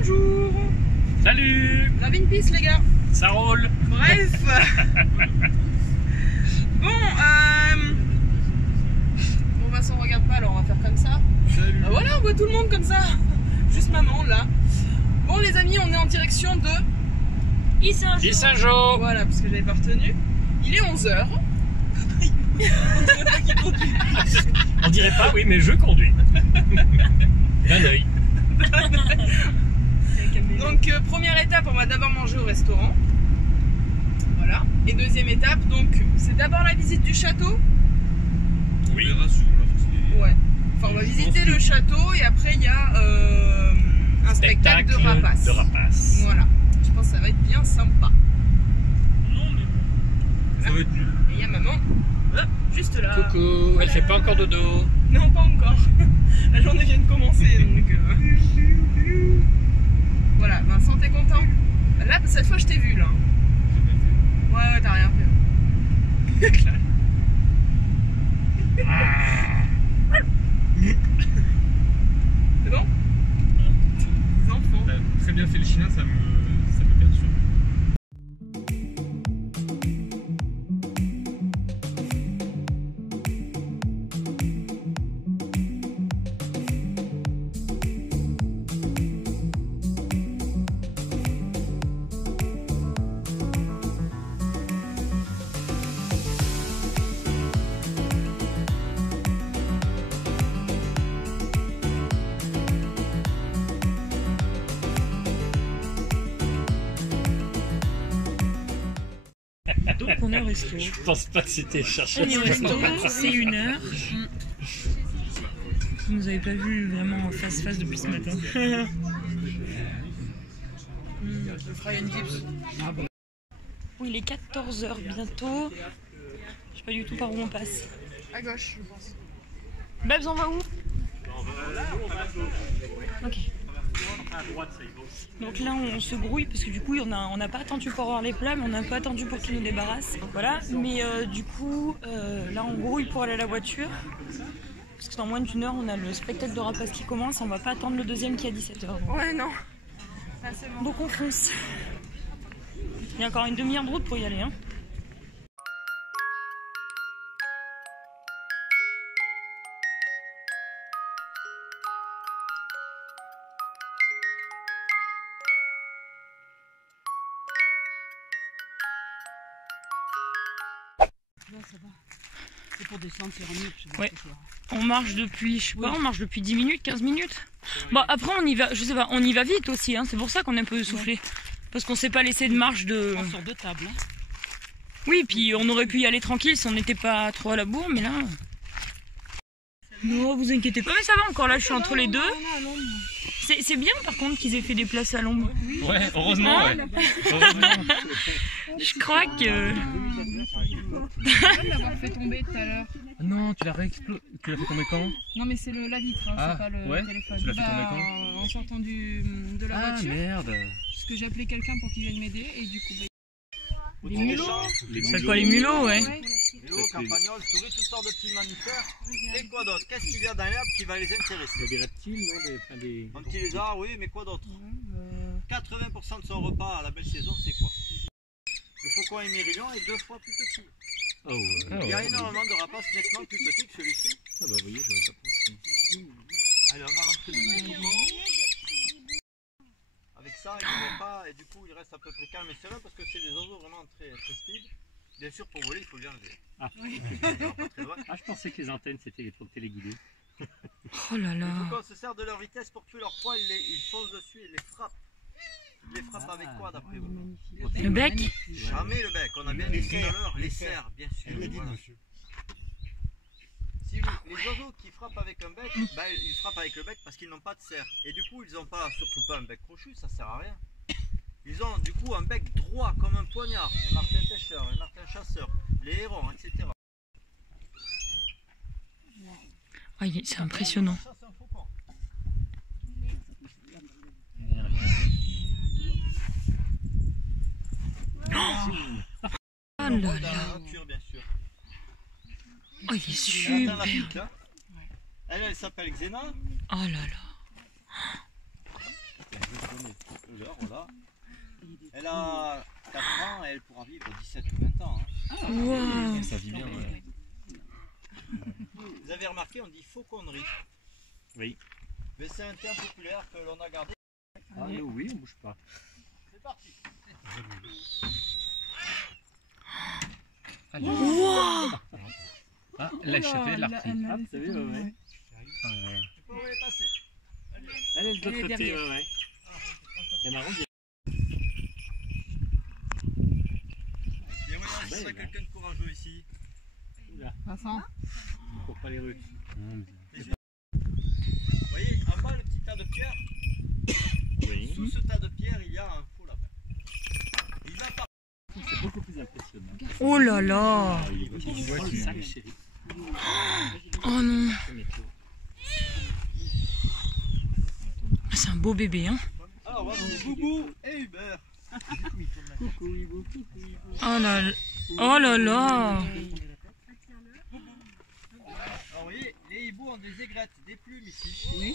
Bonjour. Salut. Love in peace les gars. Ça roule. Bref. Bon, Vincent regarde pas, alors on va faire comme ça. Salut. Bah voilà, on voit tout le monde comme ça. Juste maman là. Bon les amis, on est en direction de Yssingeaux. Voilà, parce que j'avais pas retenu. Il est 11h. On dirait pas, oui, mais je conduis. D'un œil. Donc première étape, on va d'abord manger au restaurant. Voilà. Et deuxième étape, donc c'est d'abord la visite du château. Oui. Ouais. Enfin, on va visiter le château et après il y a un spectacle de rapaces. Voilà. Je pense que ça va être bien sympa. Non, mais voilà. ça va être mieux. Et il y a maman, hop, juste là. Coucou, elle fait pas encore dodo. Non, pas encore. La journée vient de commencer donc. Voilà, Vincent, t'es content? Là, cette fois, je t'ai vu là. Ouais, t'as rien fait. C'est bon? Les enfants. T'as très bien fait le chien, ça me perturbe. Donc on est au resto. Je pense pas que c'était chercher. On est au resto, c'est 1h. Vous nous avez pas vu vraiment face depuis ce matin. Je ferai une dips. Oui, il est 14h bientôt. Je sais pas du tout par où on passe. À gauche, je pense. Babs, on va où? Ok. Donc là on se grouille parce que du coup on n'a pas attendu pour avoir les plats, mais on a un peu attendu pour qu'ils nous débarrassent. Voilà, mais du coup là on grouille pour aller à la voiture. Parce que dans moins d'une heure on a le spectacle de rapaces qui commence, on va pas attendre le deuxième qui est à 17h. Ouais, non. Là, c'est bon. Donc on fonce. Il y a encore une demi-heure de route pour y aller. Hein. Là, ça va. C'est pour descendre, c'est mieux. Ouais. On marche depuis, je sais pas, on marche depuis 10 minutes, 15 minutes. Bon, après on y va, je sais pas, on y va vite aussi, hein, c'est pour ça qu'on est un peu essoufflé. Parce qu'on s'est pas laissé de marche de... On sort de table. Hein. Oui, puis on aurait pu y aller tranquille si on n'était pas trop à la bourre, mais là... Non, vous inquiétez pas, mais ça va encore, là je suis entre les deux. C'est bien par contre qu'ils aient fait des places à l'ombre. Ouais, heureusement, ouais. Heureusement. Je crois que... l'avoir fait tomber tout à l'heure. Non, tu l'as tu l'as fait tomber quand? Non mais c'est la vitre, hein, Ah, c'est pas le ouais. téléphone. Tu l'as fait tomber quand? En sortant de la Ah voiture, merde. parce que j'ai appelé quelqu'un pour qu'il vienne m'aider et du coup... Les mulots. C'est quoi les mulots, ouais. Mulots, campagnols, souris, toutes sortes de petits mammifères. Et quoi d'autre? Qu'est-ce qu'il y a dans l'herbe qui va les intéresser? Il y a des reptiles, non? Un petit lézard, oui, mais quoi d'autre? 80% de son repas à la belle saison, c'est quoi? Le faucon émérillon est 2 fois plus petit. Oh, Il y a énormément de rapaces nettement plus petits que celui-ci. Ah bah oui, j'aurais pas pensé. Allez, on va rentrer dans le mouvement. Avec ça, il ne va pas, et du coup, il reste à peu près calme et serein parce que c'est des oiseaux vraiment très, très speed. Bien sûr, pour voler, il faut les enlever. Ah. Pas très loin. Ah, je pensais que les antennes c'était les trucs téléguidés. Oh là Du là. coup, quand on se sert de leur vitesse pour tuer leur proie, ils foncent dessus et les frappent. Ils les frappent avec quoi d'après vous? Le bec? Jamais le bec, on a bien dit tout à l'heure, les cerfs, bien sûr. Voilà. Si les oiseaux qui frappent avec un bec, ben, ils frappent avec le bec parce qu'ils n'ont pas de cerf. Et du coup, ils n'ont pas, surtout pas un bec crochu, ça sert à rien. Ils ont du coup un bec droit comme un poignard. Les martins pêcheurs, les martins chasseurs, les hérons, etc. Ah, c'est impressionnant. Oh là là. Oh, il est super. Elle s'appelle Xena. Oh là là. vais te donner l'heure, voilà. Elle a 4 ans et elle pourra vivre 17 ou 20 ans. Hein. Wow. Ça vit bien, ouais. Vous avez remarqué, on dit fauconnerie. Oui. Mais c'est un terme populaire que l'on a gardé. Ah oui, on bouge pas. C'est parti. Allez. Wow. Ah, la chapelle, elle l'a repris. Ah, vous savez, ouais. Tu peux les passer. Allez, de l'autre côté, ouais. Et marron, Et voilà, ce serait quelqu'un de courageux ici. Vincent. pour pas les rues. Vous voyez, en bas, le petit tas de pierres. Oui. Sous ce tas de pierres, il y a un faux lapin. Il va par... C'est beaucoup plus impressionnant. Oh là là. Ah, il voit le sac, chérie. Oh non. C'est un beau bébé, hein. Alors, voici Boubou et Hubert. Coucou, Hibou, coucou, Hibou. Oh là là. Oh là là. Alors, vous voyez, les hiboux ont des aigrettes, des plumes ici. Oui.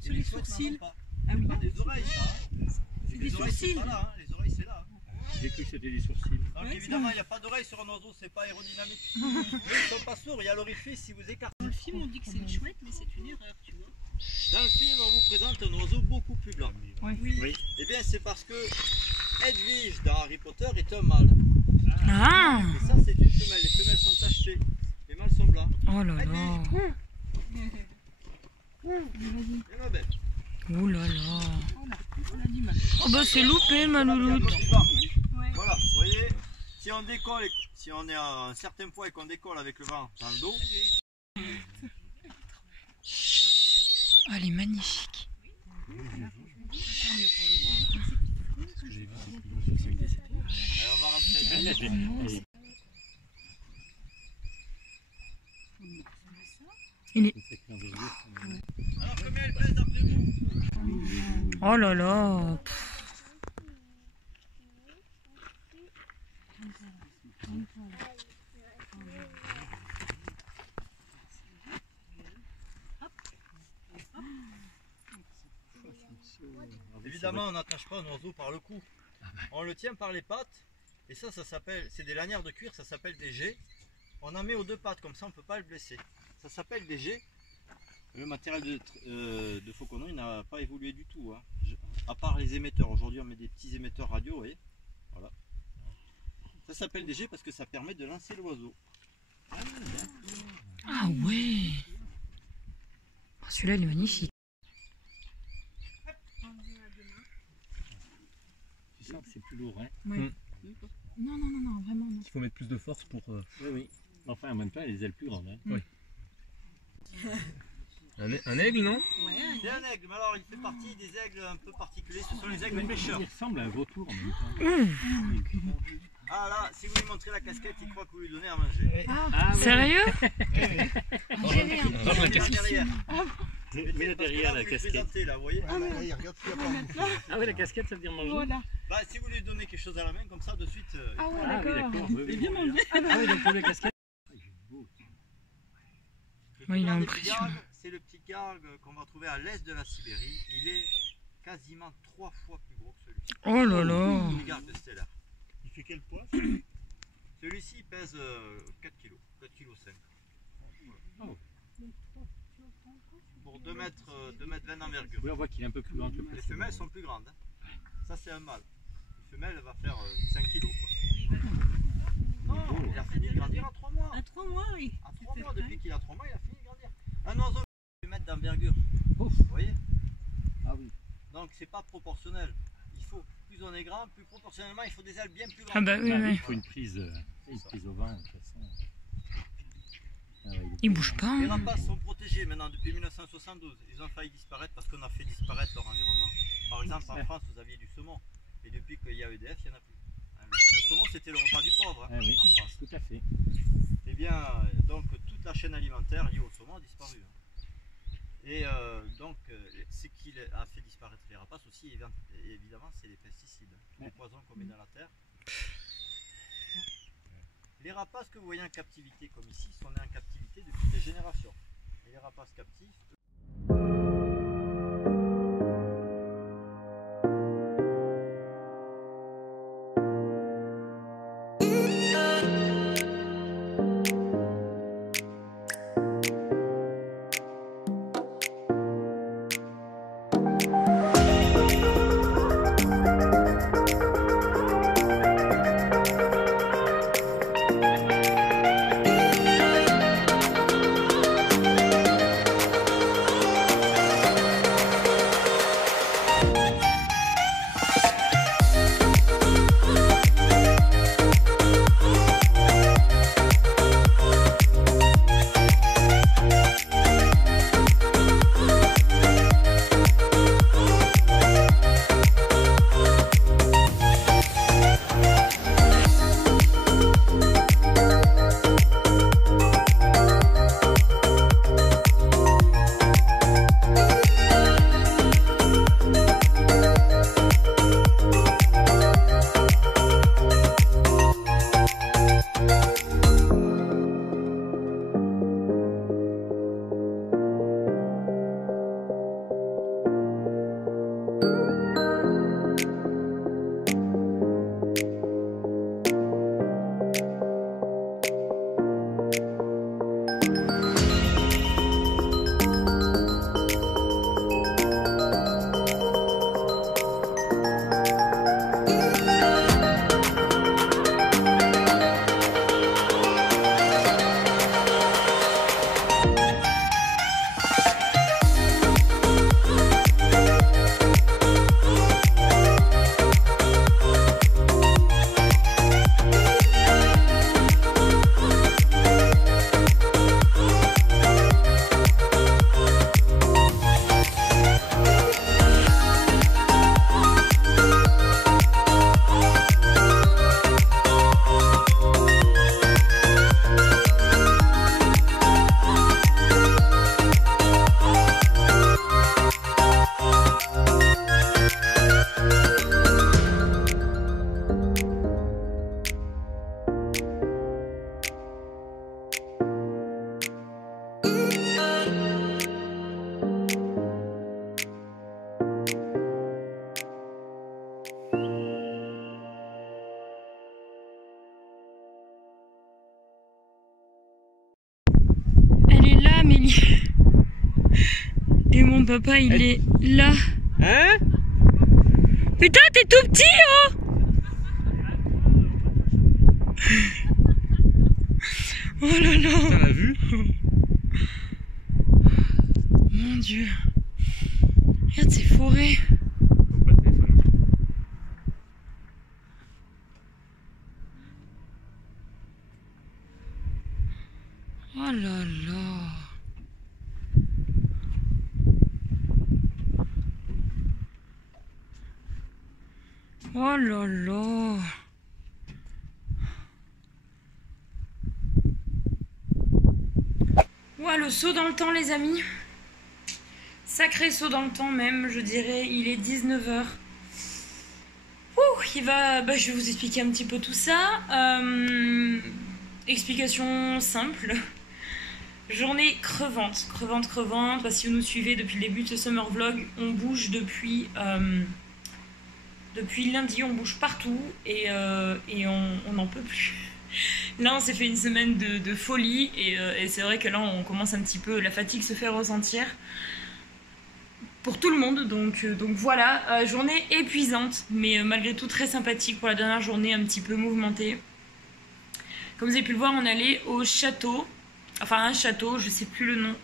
Sur les sourcils. Ah oui. Des oreilles, ça. Hein. C'est des Les oreilles, c'est sourcils. pas là, hein. Les oreilles, c'est là. Hein. J'ai cru que c'était des sourcils. Donc, Ouais, évidemment, il n'y a pas d'oreilles sur un oiseau, c'est pas aérodynamique. Mais ils sont pas sourds, il y a l'orifice si vous écartez. Dans le film, on dit que c'est une chouette, mais c'est une erreur, tu vois. Dans le film, on vous présente un oiseau beaucoup plus blanc. Oui. Eh bien, c'est parce que Edwige dans Harry Potter est un mâle. Ah. Et ça, c'est une femelle. Les femelles sont tachées. Les mâles sont blancs. Oh là là. Et ma belle. Oh là là. On a du mal. Oh bah c'est loupé ma louloute. Voilà, vous voyez, si on décolle, si on est à un certain poids et qu'on décolle avec le vent dans le dos, Ah, elle est magnifique. alors on va rentrer. Alors combien elle pèse d'après vous? Oh là là. Évidemment, on n'attache pas un oiseau par le cou. On le tient par les pattes. Et ça s'appelle, c'est des lanières de cuir, ça s'appelle des jets. On en met aux deux pattes, comme ça on ne peut pas le blesser. Ça s'appelle des jets. Le matériel de fauconnerie n'a pas évolué du tout. Hein. À part les émetteurs. Aujourd'hui on met des petits émetteurs radio, vous voyez. Voilà. Ça s'appelle des jets parce que ça permet de lancer l'oiseau. Ah ouais. Oh, celui-là il est magnifique. Tu sens que c'est plus lourd, hein? Non, vraiment non. Il faut mettre plus de force pour... Oui. Enfin, en même temps, il a les ailes plus grandes. Hein. Oui. Un aigle, non? C'est un aigle, mais alors il fait partie des aigles un peu particuliers. Ce sont les aigles pêcheurs. Il ressemble à un vautour en même temps. Ah là, si vous lui montrez la casquette, il croit que vous lui donnez à manger. Ah, Sérieux? Derrière. Mais là derrière la casquette. Là, vous voyez. Ah oui, la casquette, ça veut dire manger. Voilà. Bah, si vous lui donnez quelque chose à la main, comme ça, de suite. Ah ouais, Ah oui, d'accord. d'accord. Oui, bien mangé. Ah oui, donc pour la casquette. Oui, il est Le impressionnant. gargue, c'est le petit gargue qu'on va trouver à l'est de la Sibérie. Il est quasiment 3 fois plus gros que celui-ci. Oh là là. Le gargue de stellaire. Il fait quel poids? Celui-ci pèse 4 kg, 4 kg 5. Pour 2 mètres 20 d'envergure. Oui, on voit qu'il est un peu plus grand que le Les précédent. femelles sont plus grandes. Hein. Ça, c'est un mâle. Une femelle va faire 5 kg. Non, il a fini de grandir à 3 mois. À 3 mois, oui. À 3 mois, depuis qu'il a 3 mois, il a fini de grandir. Un oiseau, 2 mètres d'envergure. Ouf. Vous voyez? Ah oui. Donc, c'est pas proportionnel. Il faut, plus on est grand, plus proportionnellement, il faut des ailes bien plus Ah grandes. bah oui, Ah oui, oui. il faut une prise au vent, de toute façon. Ah ouais, Il bouge pas. Les Hein. rapaces sont protégés maintenant depuis 1972. Ils ont failli disparaître parce qu'on a fait disparaître leur environnement. Par exemple, en France, vous aviez du saumon. Et depuis qu'il y a EDF, il n'y en a plus. Le saumon, c'était le repas du pauvre, hein, Ah oui, en France. tout à fait. Eh bien, donc toute la chaîne alimentaire liée au saumon a disparu. Hein. Et donc, ce qui a fait disparaître les rapaces aussi, évidemment, c'est les pesticides, les poisons qu'on met dans la terre. Les rapaces que vous voyez en captivité, comme ici, sont nés en captivité depuis des générations. Et les rapaces captifs, Ton papa, il est là. Hein? Putain, t'es tout petit, oh! Oh là là! T'as la vue? Mon Dieu! Regarde ces forêts! Pas de téléphone. Oh là là! Oh là là! Ouais, le saut dans le temps, les amis. Sacré saut dans le temps même, je dirais. Il est 19h. Je vais vous expliquer un petit peu tout ça. Explication simple. Journée crevante. Crevante. Parce que si vous nous suivez depuis le début de ce summer vlog, on bouge depuis lundi, on bouge partout et on n'en peut plus. Là, on s'est fait une semaine de folie et c'est vrai que là, on commence un petit peu, la fatigue se fait ressentir pour tout le monde. Donc voilà, journée épuisante, mais malgré tout très sympathique pour la dernière journée, un petit peu mouvementée. Comme vous avez pu le voir, on allait au château, enfin un château, je sais plus le nom,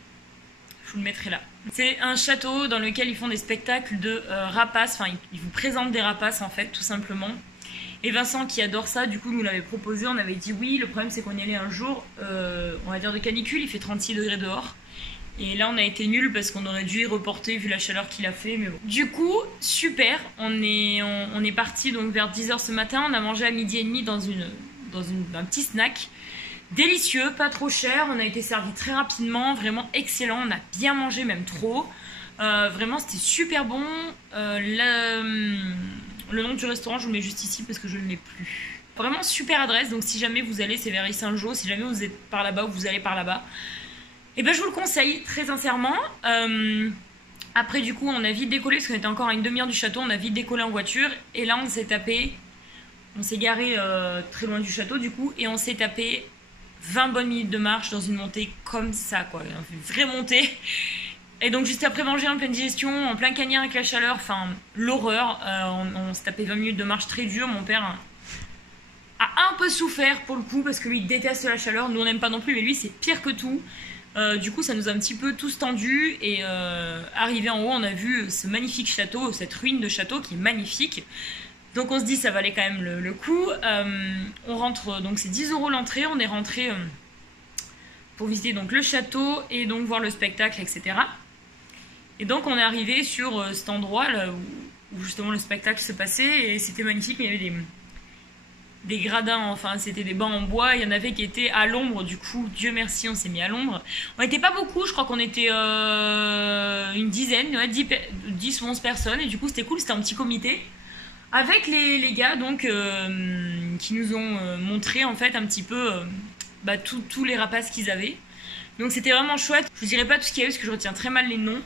je vous le mettrai là. C'est un château dans lequel ils font des spectacles de rapaces, enfin ils vous présentent des rapaces en fait, tout simplement. Et Vincent qui adore ça, du coup nous l'avait proposé, on avait dit oui. Le problème c'est qu'on y allait un jour, on va dire de canicule, il fait 36 degrés dehors. Et là on a été nuls parce qu'on aurait dû y reporter vu la chaleur qu'il a fait, mais bon. Du coup, super, on est parti donc vers 10h ce matin, on a mangé à 12h30 dans un petit snack. Délicieux, pas trop cher, on a été servi très rapidement, vraiment excellent, on a bien mangé, même trop. Vraiment c'était super bon. Le nom du restaurant, je vous le mets juste ici parce que je ne l'ai plus. Vraiment super adresse, donc si jamais vous allez, c'est vers Saint-Jean, si jamais vous êtes par là-bas ou vous allez par là-bas, et ben je vous le conseille très sincèrement. Après du coup, on a vite décollé parce qu'on était encore à une demi-heure du château, on a vite décollé en voiture et là on s'est garé très loin du château du coup et on s'est tapé 20 bonnes minutes de marche dans une montée comme ça quoi, une vraie montée. Et donc juste après manger en pleine digestion, en plein cagnard avec la chaleur, enfin l'horreur, on s'est tapé 20 minutes de marche très dure. Mon père a un peu souffert pour le coup parce que lui il déteste la chaleur, nous on n'aime pas non plus mais lui c'est pire que tout. Du coup ça nous a un petit peu tous tendus et arrivé en haut on a vu ce magnifique château, cette ruine de château qui est magnifique. Donc on se dit ça valait quand même le coup. On rentre, donc c'est 10 € l'entrée, on est rentré pour visiter donc le château et donc voir le spectacle etc. Et donc on est arrivé sur cet endroit là où justement le spectacle se passait et c'était magnifique. Il y avait des gradins, enfin c'était des bancs en bois, il y en avait qui étaient à l'ombre, du coup Dieu merci on s'est mis à l'ombre. On n'était pas beaucoup, je crois qu'on était une dizaine, 10 ou 11 personnes et du coup c'était cool, c'était un petit comité avec les gars donc qui nous ont montré en fait un petit peu tous les rapaces qu'ils avaient. Donc c'était vraiment chouette, je vous dirai pas tout ce qu'il y a eu parce que je retiens très mal les noms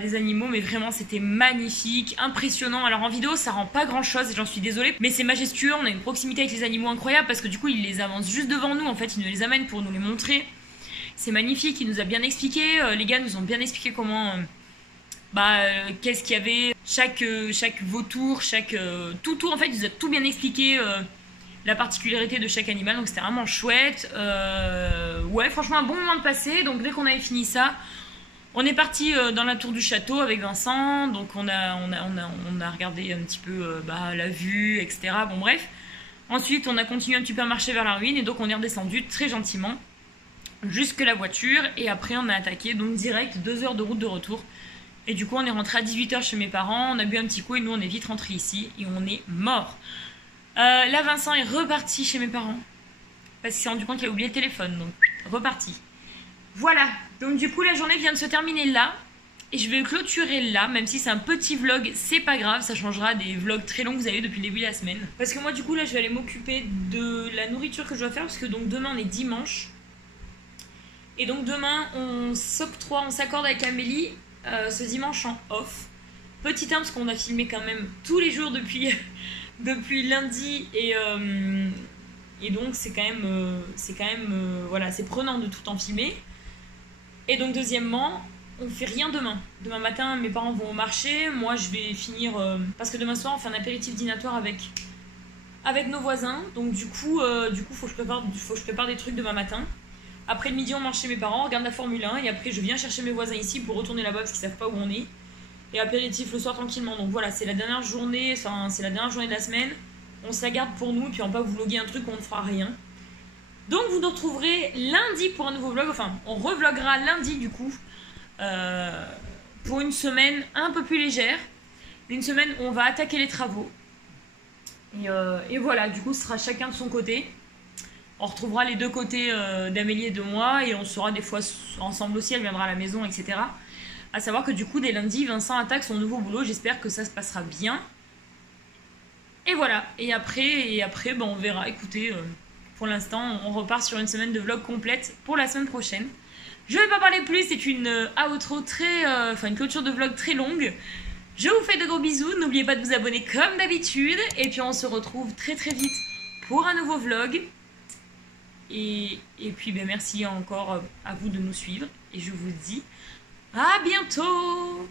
des animaux, mais vraiment c'était magnifique, impressionnant. Alors en vidéo ça rend pas grand chose et j'en suis désolée, mais c'est majestueux, on a une proximité avec les animaux incroyable parce que du coup ils les avancent juste devant nous, en fait ils nous les amènent pour nous les montrer. C'est magnifique, il nous a bien expliqué, les gars nous ont bien expliqué comment qu'est-ce qu'il y avait, chaque vautour, tout en fait il nous a tout bien expliqué, la particularité de chaque animal, donc c'était vraiment chouette. Ouais franchement un bon moment de passer. Donc dès qu'on avait fini ça, on est parti dans la tour du château avec Vincent, donc on a regardé un petit peu la vue, etc. Bon bref. Ensuite on a continué un petit peu à marcher vers la ruine et donc on est redescendu très gentiment jusque la voiture et après on a attaqué donc direct 2 heures de route de retour. Et du coup on est rentré à 18h chez mes parents, on a bu un petit coup et nous on est vite rentré ici et on est mort. Là Vincent est reparti chez mes parents parce qu'il s'est rendu compte qu'il a oublié le téléphone, donc reparti. Voilà, donc du coup la journée vient de se terminer là et je vais clôturer là, même si c'est un petit vlog, c'est pas grave, ça changera des vlogs très longs que vous avez depuis le début de la semaine. Parce que moi du coup là je vais aller m'occuper de la nourriture que je dois faire parce que donc demain on est dimanche. Et donc demain on s'accorde avec Amélie ce dimanche en off. Petit 1 parce qu'on a filmé quand même tous les jours depuis lundi et donc c'est quand même voilà, c'est prenant de tout en filmer. Et donc deuxièmement, on fait rien demain. Demain matin, mes parents vont au marché. Moi, je vais finir... parce que demain soir, on fait un apéritif dînatoire avec nos voisins. Donc du coup, faut que je prépare des trucs demain matin. Après le midi, on mange chez mes parents, on regarde la Formule 1. Et après, je viens chercher mes voisins ici pour retourner là-bas parce qu'ils savent pas où on est. Et apéritif le soir tranquillement. Donc voilà, c'est la dernière journée, c'est la dernière journée de la semaine. On se la garde pour nous et puis on va pas vous vlogger un truc où on ne fera rien. Donc vous nous retrouverez lundi pour un nouveau vlog. Enfin, on revloggera lundi du coup. Pour une semaine un peu plus légère. Une semaine où on va attaquer les travaux. Et voilà, du coup ce sera chacun de son côté. On retrouvera les deux côtés d'Amélie et de moi. Et on sera des fois ensemble aussi, elle viendra à la maison, etc. À savoir que du coup dès lundi, Vincent attaque son nouveau boulot. J'espère que ça se passera bien. Et voilà, et après ben, on verra. Écoutez, pour l'instant on repart sur une semaine de vlog complète pour la semaine prochaine. Je vais pas parler plus, c'est une outro une clôture de vlog très longue. Je vous fais de gros bisous, n'oubliez pas de vous abonner comme d'habitude. Et puis on se retrouve très vite pour un nouveau vlog. Et puis ben, merci encore à vous de nous suivre. Et je vous dis à bientôt.